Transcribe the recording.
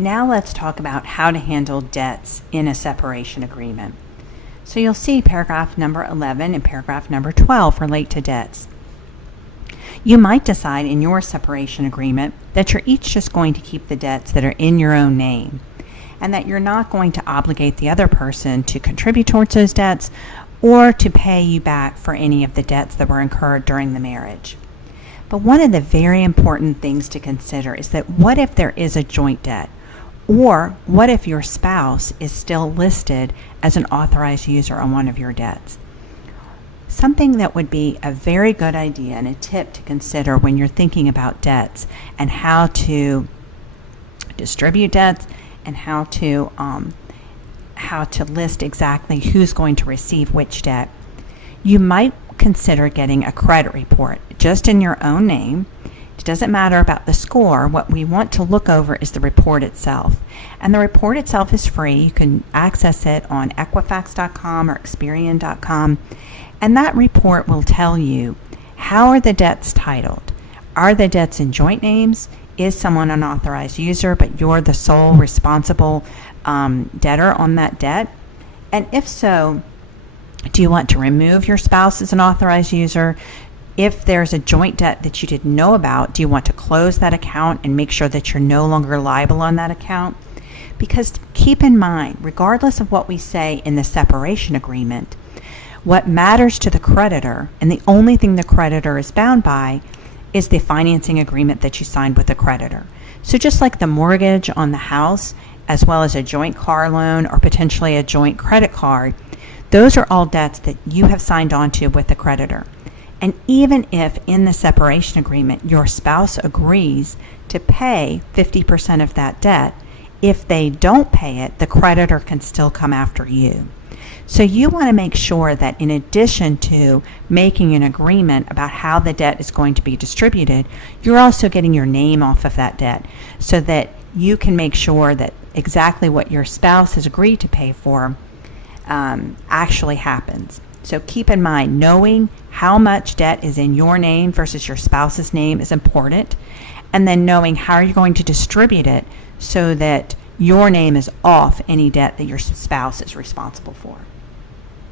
Now let's talk about how to handle debts in a separation agreement. So you'll see paragraph number 11 and paragraph number 12 relate to debts. You might decide in your separation agreement that you're each just going to keep the debts that are in your own name, and that you're not going to obligate the other person to contribute towards those debts or to pay you back for any of the debts that were incurred during the marriage. But one of the very important things to consider is that what if there is a joint debt? Or what if your spouse is still listed as an authorized user on one of your debts? Something that would be a very good idea and a tip to consider when you're thinking about debts and how to distribute debts and how to list exactly who's going to receive which debt. You might consider getting a credit report just in your own name. It doesn't matter about the score. What we want to look over is the report itself. And the report itself is free. You can access it on Equifax.com or Experian.com. And that report will tell you, how are the debts titled? Are the debts in joint names? Is someone an authorized user, but you're the sole responsible debtor on that debt? And if so, do you want to remove your spouse as an authorized user? If there's a joint debt that you didn't know about, do you want to close that account and make sure that you're no longer liable on that account? Because keep in mind, regardless of what we say in the separation agreement, what matters to the creditor, and the only thing the creditor is bound by, is the financing agreement that you signed with the creditor. So just like the mortgage on the house, as well as a joint car loan or potentially a joint credit card, those are all debts that you have signed on to with the creditor. And even if in the separation agreement your spouse agrees to pay 50% of that debt, if they don't pay it, the creditor can still come after you. So you want to make sure that in addition to making an agreement about how the debt is going to be distributed, you're also getting your name off of that debt so that you can make sure that exactly what your spouse has agreed to pay for actually happens. So keep in mind, knowing how much debt is in your name versus your spouse's name is important, and then knowing how you're going to distribute it so that your name is off any debt that your spouse is responsible for.